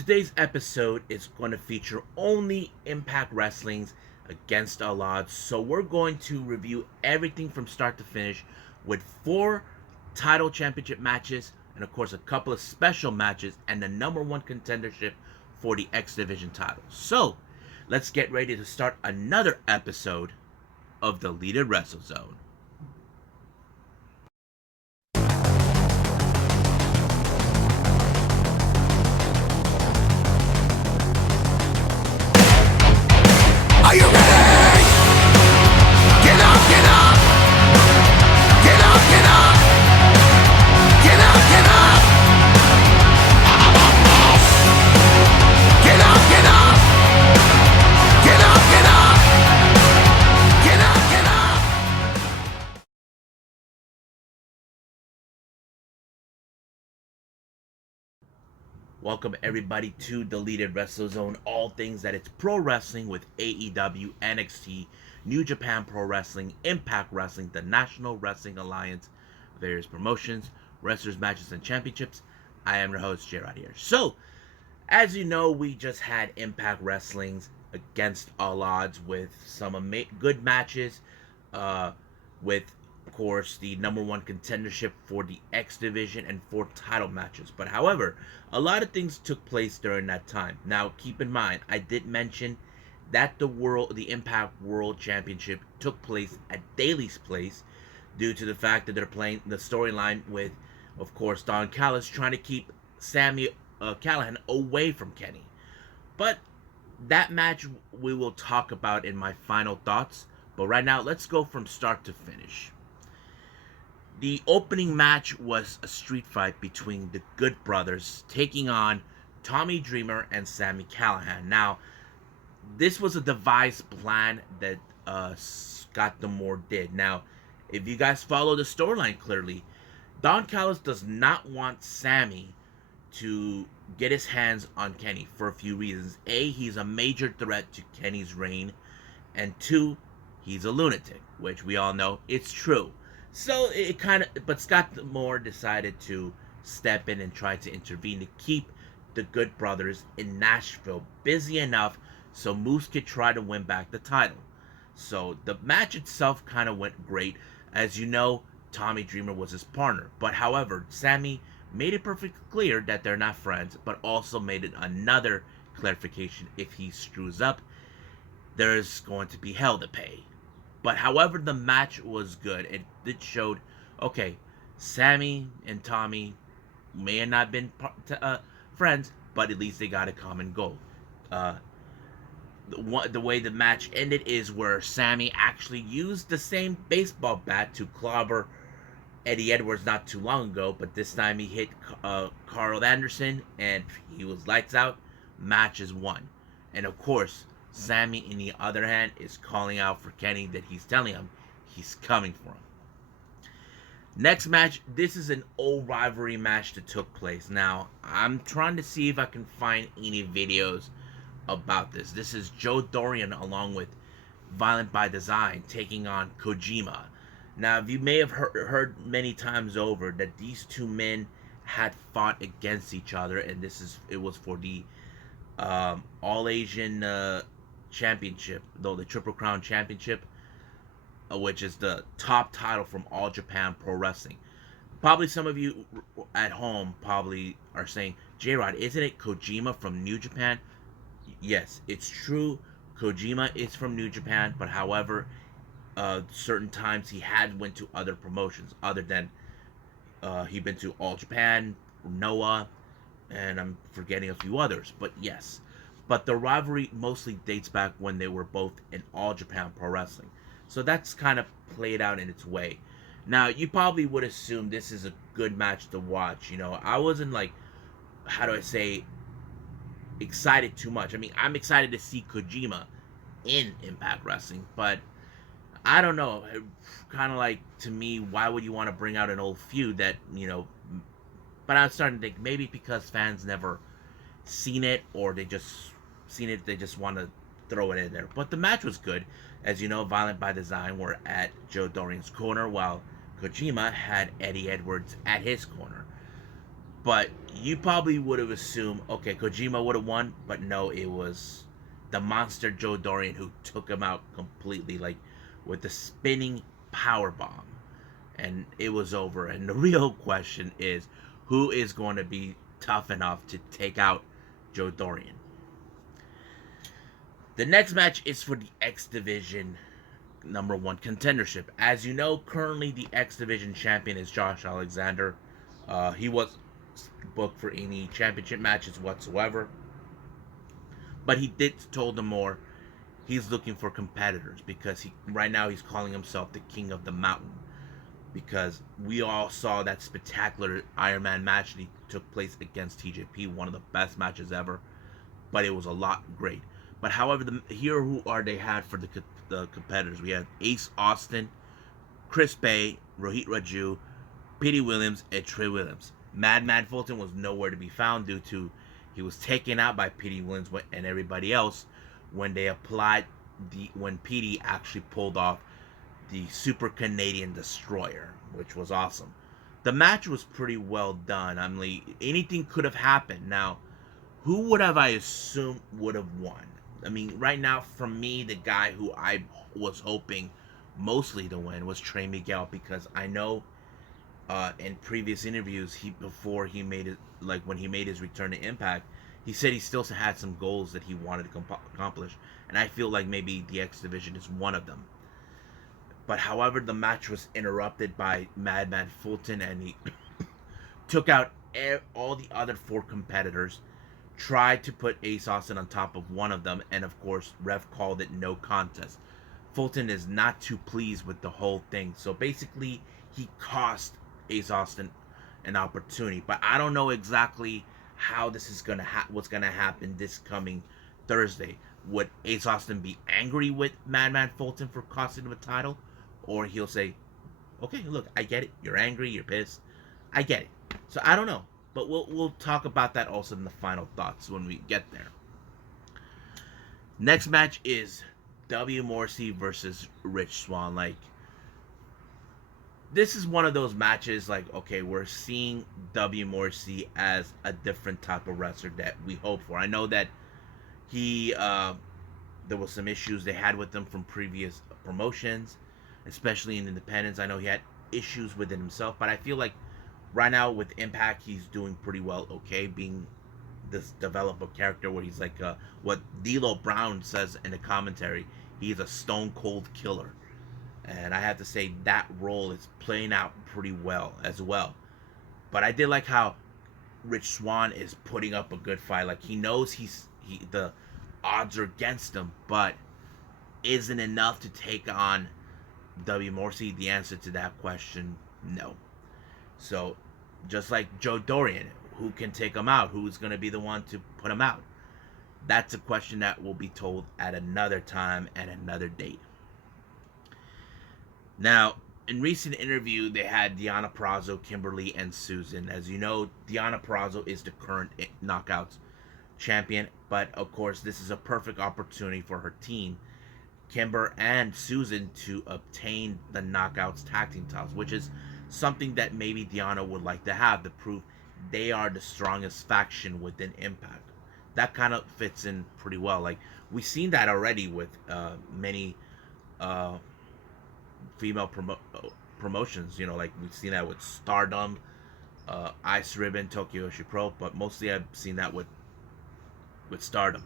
today's episode is going to feature only Impact Wrestling's Against All Odds. So we're going to review everything from start to finish with 4 title championship matches and of course a couple of special matches and the number 1 contendership for the X Division title. So let's get ready to start another episode of the Deleted Wrestle Zone. Are you ready? Get up, get up! Get up, get up! Get up, get up! Get up, get up! Get up, get up! Get up, get up! Welcome everybody to Deleted Wrestle Zone, all things that it's pro wrestling with AEW, NXT, New Japan Pro Wrestling, Impact Wrestling, the National Wrestling Alliance, various promotions, wrestlers, matches, and championships. I am your host, J-Rod here. So, as you know, we just had Impact Wrestling's Against All Odds with some good matches, with of course, the number 1 contendership for the X Division and 4 title matches. But however, a lot of things took place during that time. Now, keep in mind, I did mention that the Impact World Championship took place at Daly's Place due to the fact that they're playing the storyline with, of course, Don Callis trying to keep Sami Callihan away from Kenny. But that match we will talk about in my final thoughts. But right now, let's go from start to finish. The opening match was a street fight between the Good Brothers taking on Tommy Dreamer and Sami Callihan. Now, this was a devised plan that Scott D'Amore did. Now, if you guys follow the storyline clearly, Don Callis does not want Sami to get his hands on Kenny for a few reasons. A, he's a major threat to Kenny's reign, and 2, he's a lunatic, which we all know it's true. So but Scott D'Amore decided to step in and try to intervene to keep the Good Brothers in Nashville busy enough so Moose could try to win back the title. So the match itself kind of went great. As you know, Tommy Dreamer was his partner. But however, Sami made it perfectly clear that they're not friends, but also made it another clarification: if he screws up, there's going to be hell to pay. But however, the match was good. It showed, okay, Sami and Tommy may have not been friends, but at least they got a common goal. The way the match ended is where Sami actually used the same baseball bat to clobber Eddie Edwards not too long ago, but this time he hit Carl Anderson, and he was lights out. Match is won. And of course, Sami, on the other hand, is calling out for Kenny that he's telling him he's coming for him. Next match, this is an old rivalry match that took place. Now, I'm trying to see if I can find any videos about this. This is Joe Dorian along with Violent by Design taking on Kojima. Now, you may have heard many times over that these two men had fought against each other, and it was for the All Asian Championship, though the Triple Crown Championship, which is the top title from All Japan Pro Wrestling. Probably some of you at home probably are saying, J-Rod, isn't it Kojima from New Japan? Yes, it's true. Kojima is from New Japan, but however, certain times he had went to other promotions other than he'd been to All Japan, Noah, and I'm forgetting a few others. But yes. But the rivalry mostly dates back when they were both in All Japan Pro Wrestling. So that's kind of played out in its way. Now, you probably would assume this is a good match to watch. You know, I wasn't like, how do I say, excited too much. I mean, I'm excited to see Kojima in Impact Wrestling, but I don't know. Kind of like, to me, why would you want to bring out an old feud that, you know, but I'm starting to think maybe because fans never seen it, or they just want to throw it in there. But the match was good. As you know, Violent by Design were at Joe Dorian's corner, while Kojima had Eddie Edwards at his corner. But you probably would have assumed, okay, Kojima would have won, but no, it was the monster Joe Dorian who took him out completely, like with the spinning power bomb, and it was over. And the real question is, who is going to be tough enough to take out Joe Dorian? The next match is for the X Division #1 contendership. As you know, currently the X Division champion is Josh Alexander. He was booked for any championship matches whatsoever, but he did told them more. He's looking for competitors because right now he's calling himself the King of the Mountain. Because we all saw that spectacular Iron Man match that he took place against TJP, one of the best matches ever. But it was a lot great. But however, here who are they had for the competitors? We had Ace Austin, Chris Bay, Rohit Raju, Petey Williams, and Trey Williams. Madman Fulton was nowhere to be found due to he was taken out by Petey Williams and everybody else when they applied when Petey actually pulled off the Super Canadian Destroyer, which was awesome. The match was pretty well done. I mean, anything could have happened. Now, who would have I assumed would have won? I mean, right now, for me, the guy who I was hoping mostly to win was Trey Miguel because I know in previous interviews, before he made it, like when he made his return to Impact, he said he still had some goals that he wanted to accomplish, and I feel like maybe the X Division is one of them. But however, the match was interrupted by Madman Fulton, and he took out all the other 4 competitors, tried to put Ace Austin on top of one of them, and of course, Ref called it no contest. Fulton is not too pleased with the whole thing, so basically, he cost Ace Austin an opportunity. But I don't know exactly how this is gonna what's gonna happen this coming Thursday. Would Ace Austin be angry with Madman Fulton for costing him a title, or he'll say, "Okay, look, I get it. You're angry. You're pissed. I get it." So I don't know, but we'll talk about that also in the final thoughts when we get there. Next match is WMorsi versus Rich Swann. Like, this is one of those matches, like, okay, we're seeing WMorsi as a different type of wrestler that we hope for. I know that there was some issues they had with him from previous promotions, especially in independence. I know he had issues within himself, but I feel like right now with Impact, he's doing pretty well, okay, being this developer character where he's like, what D'Lo Brown says in the commentary, he's a stone cold killer. And I have to say that role is playing out pretty well as well. But I did like how Rich Swann is putting up a good fight. Like, he knows the odds are against him, but isn't enough to take on WMorsi. The answer to that question, no. So, just like Joe Dorian, who can take him out? Who's going to be the one to put him out? That's a question that will be told at another time and another date. Now, in recent interview, they had Deonna Purrazzo, Kimberly, and Susan. As you know, Deonna Purrazzo is the current Knockouts champion, but of course, this is a perfect opportunity for her team, Kimber and Susan, to obtain the Knockouts tag team titles, which is something that maybe Deonna would like to have to prove they are the strongest faction within Impact. That kind of fits in pretty well. Like, we've seen that already with many female promotions. You know, like we've seen that with Stardom, Ice Ribbon, Tokyo Yoshi Pro, but mostly I've seen that with Stardom.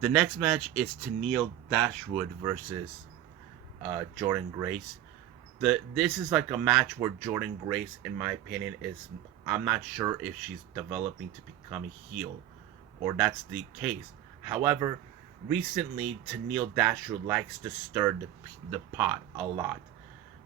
The next match is Tennille Dashwood versus Jordynne Grace. This is like a match where Jordynne Grace, in my opinion, I'm not sure if she's developing to become a heel, or that's the case. However, recently Tennille Dashwood likes to stir the pot a lot,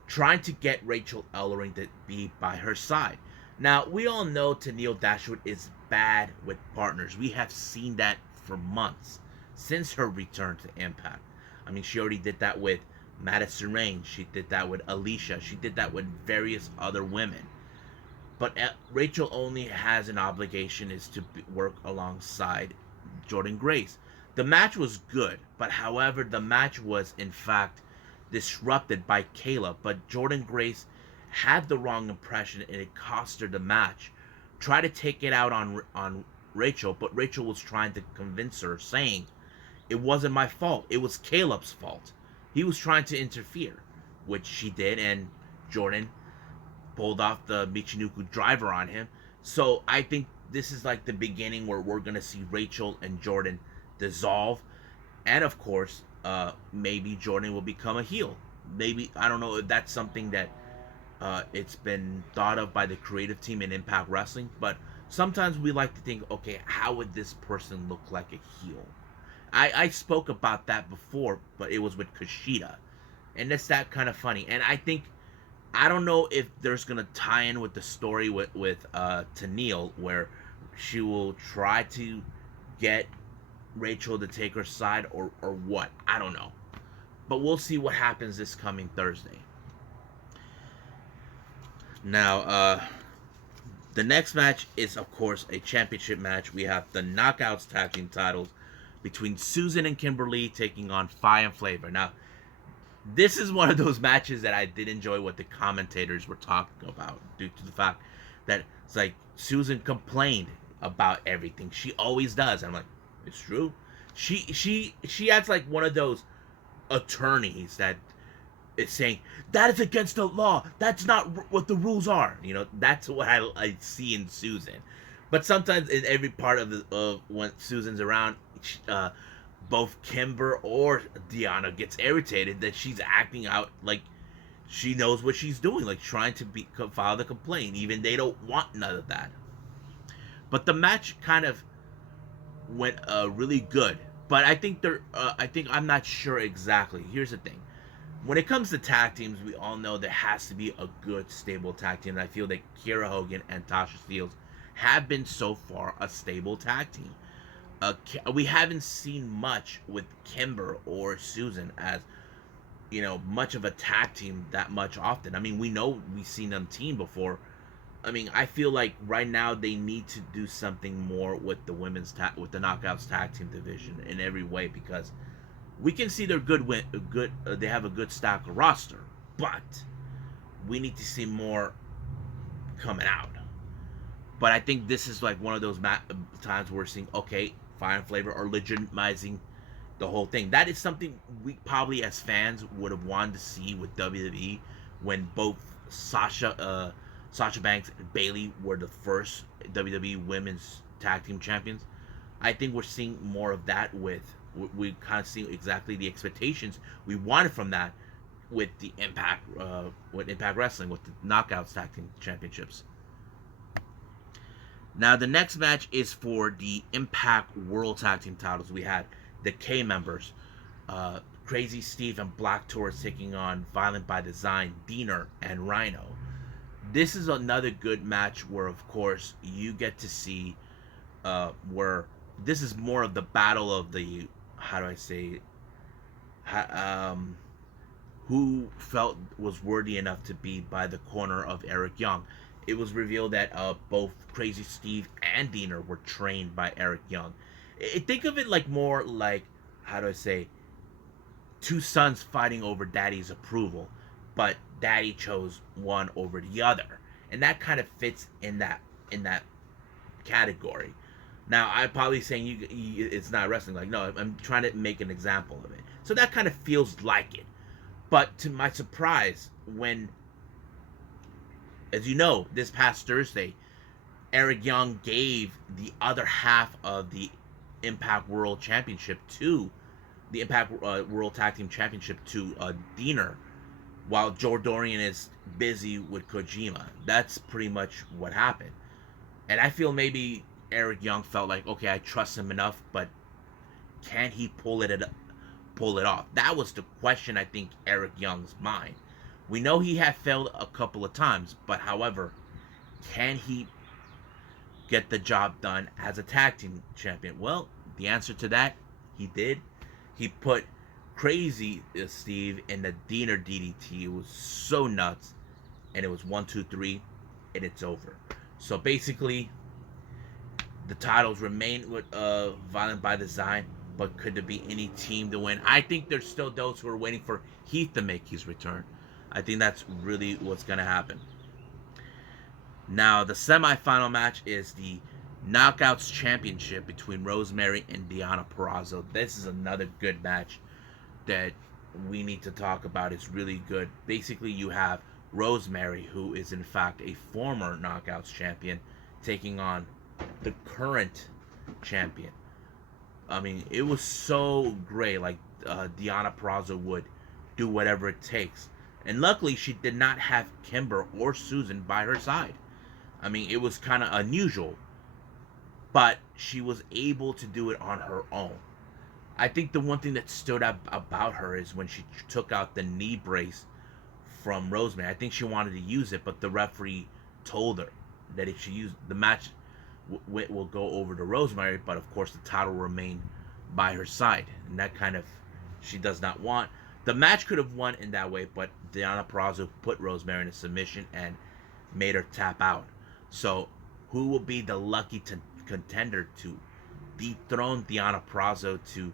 trying to get Rachel Ellering to be by her side. Now, we all know Tennille Dashwood is bad with partners. We have seen that for months since her return to Impact. I mean, she already did that with Madison Rain. She did that with Alicia. She did that with various other women. But Rachel only has an obligation is to work alongside Jordynne Grace. The match was good, but however, the match was in fact disrupted by Kayla. But Jordynne Grace had the wrong impression and it cost her the match. Tried to take it out on Rachel, but Rachel was trying to convince her, saying it wasn't my fault. It was Caleb's fault. He was trying to interfere, which she did, and Jordan pulled off the Michinoku driver on him. So I think this is like the beginning where we're gonna see Rachel and Jordan dissolve, and of course, maybe Jordan will become a heel. Maybe I don't know if that's something that it's been thought of by the creative team in Impact Wrestling, but sometimes we like to think, okay, how would this person look like a heel? I spoke about that before, but it was with Kushida, and it's that kind of funny. And I don't know if there's gonna tie in with the story with Tenille, where she will try to get Rachel to take her side, or what. I don't know, but we'll see what happens this coming Thursday. Now, the next match is, of course, a championship match. We have the Knockouts Tag Team titles between Susan and Kimberly taking on Fire and Flavor. Now, this is one of those matches that I did enjoy what the commentators were talking about, due to the fact that it's like Susan complained about everything. She always does. I'm like, it's true. She acts like one of those attorneys that is saying that is against the law. That's not what the rules are. That's what I see in Susan. But sometimes in every part of when Susan's around, both Kimber or Deanna gets irritated that she's acting out like she knows what she's doing, like trying to file the complaint, even they don't want none of that. But the match kind of went really good. But I think I'm not sure exactly. Here's the thing: when it comes to tag teams, we all know there has to be a good, stable tag team. And I feel that Kiera Hogan and Tasha Steelz have been so far a stable tag team. We haven't seen much with Kimber or Susan as much of a tag team that much often. I mean, we know we've seen them team before. I mean, I feel like right now they need to do something more with the with the Knockouts tag team division in every way, because we can see they're good. They have a good stock roster, but we need to see more coming out. But I think this is like one of those times where we're seeing, okay, Fire and Flavor are legitimizing the whole thing. That is something we probably as fans would have wanted to see with WWE when both Sasha Banks and Bayley were the first WWE Women's Tag Team Champions. I think we're seeing more of that we kind of see exactly the expectations we wanted from that with the Impact Wrestling, with the Knockouts Tag Team Championships. Now, the next match is for the Impact World Tag Team titles. We had the K members, Crazy Steve and Black Taurus, taking on Violent by Design, Diener, and Rhino. This is another good match where, of course, you get to see where this is more of the battle of the, how do I say, who felt was worthy enough to be by the corner of Eric Young. It was revealed that both Crazy Steve and Diener were trained by Eric Young. Think of it like more like, how do I say, two sons fighting over daddy's approval, but daddy chose one over the other, and that kind of fits in that category. Now, I'm probably saying it's not wrestling. Like, no, I'm trying to make an example of it. So that kind of feels like it. But to my surprise, when, as you know, this past Thursday, Eric Young gave the other half of the Impact World Championship to the Impact World Tag Team Championship to Diener, while Joe Dorian is busy with Kojima. That's pretty much what happened. And I feel maybe Eric Young felt like, okay, I trust him enough, but can he pull it off? That was the question, I think, Eric Young's mind. We know he had failed a couple of times, but however, can he get the job done as a tag team champion? Well, the answer to that, he did. He put Crazy Steve in the Diener DDT. It was so nuts, and it was 1, 2, 3, and it's over. So basically, the titles remain with Violent by Design, but could there be any team to win? I think there's still those who are waiting for Heath to make his return. I think that's really what's going to happen. Now, the semifinal match is the Knockouts Championship between Rosemary and Deonna Purrazzo. This is another good match that we need to talk about. It's really good. Basically, you have Rosemary, who is in fact a former Knockouts champion, taking on the current champion. I mean, it was so great. Like, Deonna Purrazzo would do whatever it takes. And luckily, she did not have Kimber or Susan by her side. I mean, it was kind of unusual, but she was able to do it on her own. I think the one thing that stood out about her is when she took out the knee brace from Rosemary. I think she wanted to use it, but the referee told her that if she used the match will go over to Rosemary, but of course the title remained by her side, and that kind of she does not want. The match could have won in that way, but Deonna Purrazzo put Rosemary in a submission and made her tap out. So, who will be the lucky contender to dethrone Deonna Purrazzo to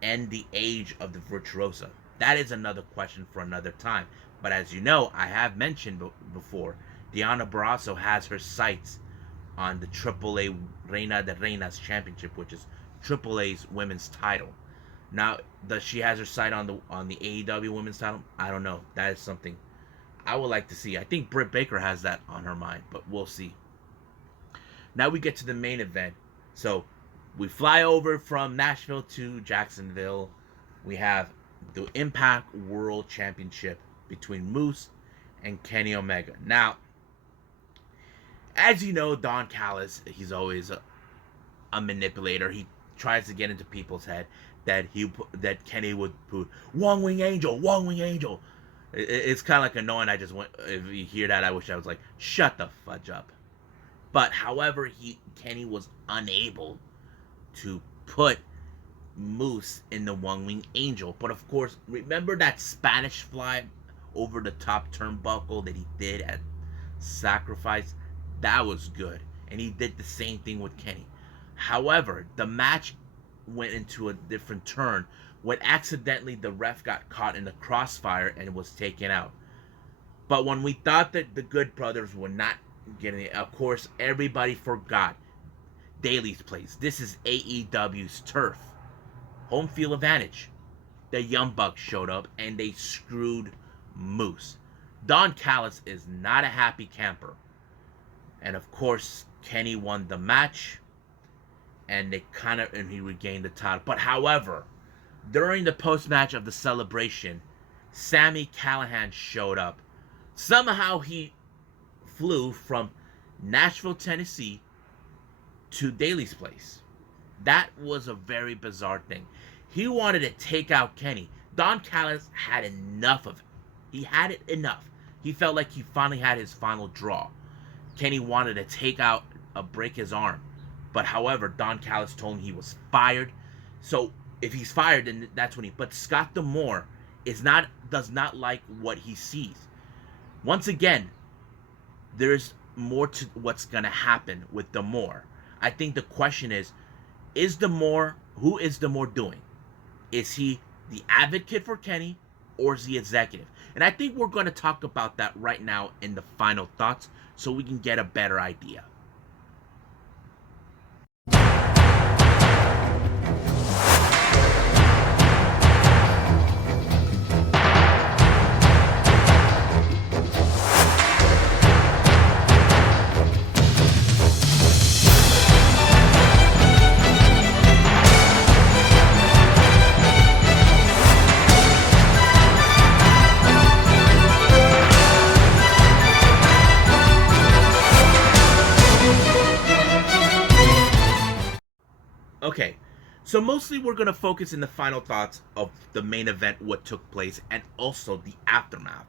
end the age of the Virtuosa? That is another question for another time. But as you know, I have mentioned before, Deonna Purrazzo has her sights on the AAA Reina de Reinas Championship, which is AAA's women's title. Now, does she has her sight on the AEW women's title? I don't know. That is something I would like to see. I think Britt Baker has that on her mind, but we'll see. Now we get to the main event. So we fly over from Nashville to Jacksonville. We have the Impact World Championship between Moose and Kenny Omega. Now, as you know, Don Callis, he's always a manipulator. He tries to get into people's head that Kenny would put One Wing Angel, One Wing Angel. It's kind of like annoying. I just want if you hear that, I wish I was like, shut the fudge up. But however, Kenny was unable to put Moose in the One Wing Angel. But of course, remember that Spanish fly over the top turnbuckle that he did at Sacrifice? That was good. And he did the same thing with Kenny. However, the match went into a different turn when accidentally the ref got caught in the crossfire and was taken out. But when we thought that the Good Brothers were not getting it, of course, everybody forgot Daly's place. This is AEW's turf. Home field advantage. The Young Bucks showed up and they screwed Moose. Don Callis is not a happy camper. And of course, Kenny won the match. And he regained the title. But however, during the post-match of the celebration, Sami Callihan showed up. Somehow he flew from Nashville, Tennessee to Daly's place. That was a very bizarre thing. He wanted to take out Kenny. Don Callis had enough of it. He had it enough. He felt like he finally had his final draw. Kenny wanted to break his arm. But however, Don Callis told him he was fired. So if he's fired, then that's when But Scott D'Amore does not like what he sees. Once again, there's more to what's gonna happen with D'Amore. I think the question is who is D'Amore doing? Is he the advocate for Kenny, or is he executive? And I think we're going to talk about that right now in the final thoughts, so we can get a better idea. Okay, so mostly we're going to focus in the final thoughts of the main event, what took place, and also the aftermath.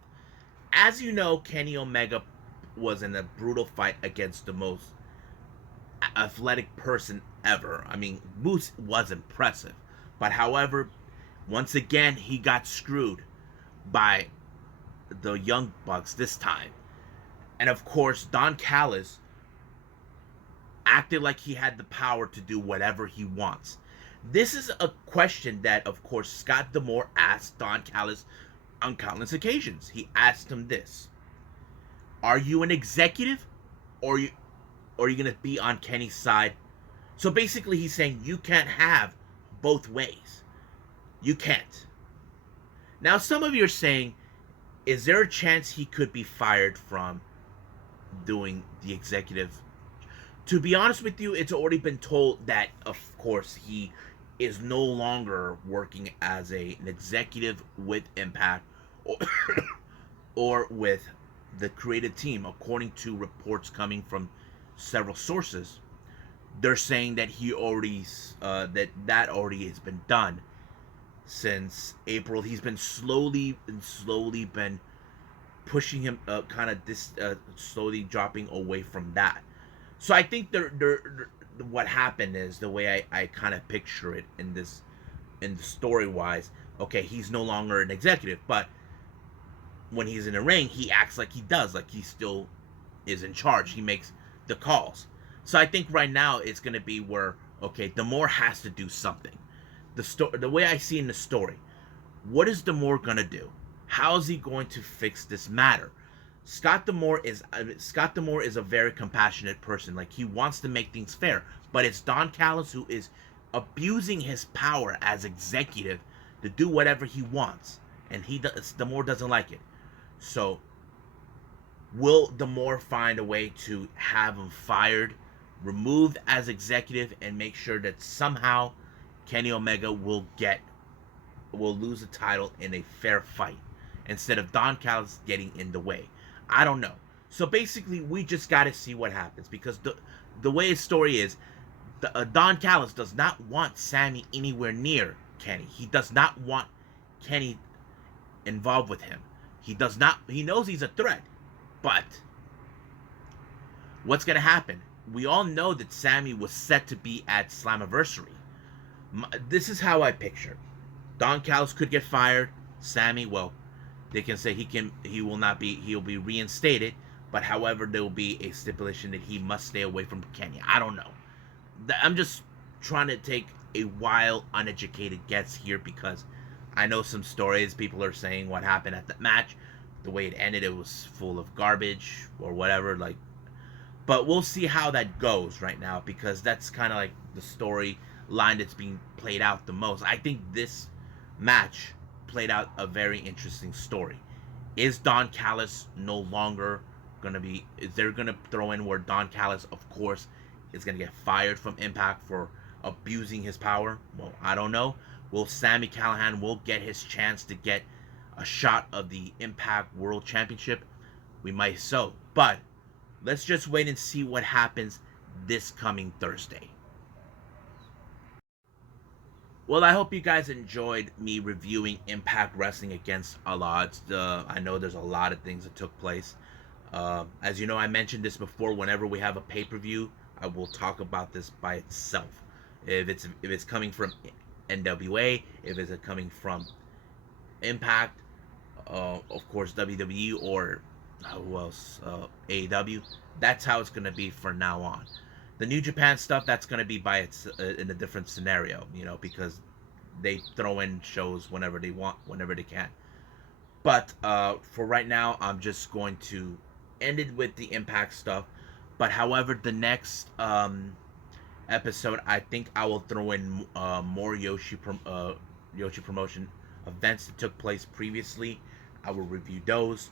As you know, Kenny Omega was in a brutal fight against the most athletic person ever. I mean, Moose was impressive. But however, once again, he got screwed by the Young Bucks this time. And of course, Don Callis acted like he had the power to do whatever he wants. This is a question that, of course, Scott D'Amore asked Don Callis on countless occasions. He asked him this: "Are you an executive, or are you gonna be on Kenny's side?" So basically, he's saying you can't have both ways. You can't. Now, some of you are saying, is there a chance he could be fired from doing the executive? To be honest with you, it's already been told that, of course, he is no longer working as an executive with Impact or, or with the creative team, according to reports coming from several sources. They're saying that he already that already has been done since April. He's been slowly been pushing him kind of this slowly dropping away from that. So I think what happened is the way I kind of picture it in the story wise. Okay, he's no longer an executive, but when he's in the ring, he acts like he does, like he still is in charge. He makes the calls. So I think right now it's gonna be where, okay, D'Amore has to do something. The way I see in the story, what is D'Amore gonna do? How is he going to fix this matter? Scott D'Amore is a very compassionate person. Like, he wants to make things fair, but it's Don Callis who is abusing his power as executive to do whatever he wants, and D'Amore doesn't like it. So, will D'Amore find a way to have him fired, removed as executive, and make sure that somehow Kenny Omega will lose the title in a fair fight instead of Don Callis getting in the way? I don't know. So basically, we just got to see what happens, because the way his story is, Don Callis does not want Sami anywhere near Kenny. He does not want Kenny involved with him. He does not. He knows he's a threat, but what's gonna happen? We all know that Sami was set to be at Slammiversary. This is how I picture. Don Callis could get fired. Sami, well, they can say he will not be, he'll be reinstated, but however, there will be a stipulation that he must stay away from Kenya. I don't know. I'm just trying to take a wild, uneducated guess here, because I know some stories. People are saying what happened at the match, the way it ended, it was full of garbage or whatever. Like, but we'll see how that goes right now, because that's kind of like the story line that's being played out the most. I think this match played out a very interesting story. Is Don Callis no longer gonna be? Is they're gonna throw in where Don Callis, of course, is gonna get fired from Impact for abusing his power? Well, I don't know. Will Sami Callihan will get his chance to get a shot of the Impact World Championship? We might so, but let's just wait and see what happens this coming Thursday. Well, I hope you guys enjoyed me reviewing Impact Wrestling Against All Odds. I know there's a lot of things that took place. As you know, I mentioned this before. Whenever we have a pay-per-view, I will talk about this by itself. If it's coming from NWA, if it's coming from Impact, of course WWE, or who else? AEW. That's how it's gonna be from now on. The New Japan stuff, that's gonna be by its in a different scenario, because they throw in shows whenever they want, whenever they can. But for right now, I'm just going to end it with the Impact stuff. But however, the next episode, I think I will throw in more Yoshi Promotion events that took place previously. I will review those.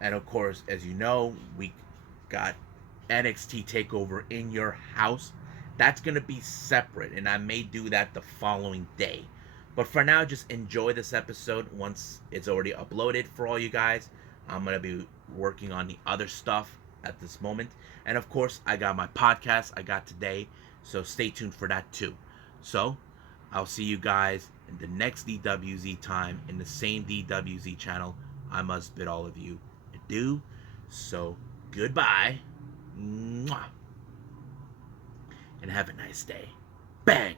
And of course, as you know, we got NXT TakeOver in Your House. That's going to be separate, and I may do that the following day. But for now, just enjoy this episode once it's already uploaded for all you guys. I'm going to be working on the other stuff at this moment. And of course, I got my podcast I got today, so stay tuned for that too. So, I'll see you guys in the next DWZ time in the same DWZ channel. I must bid all of you adieu. So, goodbye. Mwah. And have a nice day. Bang!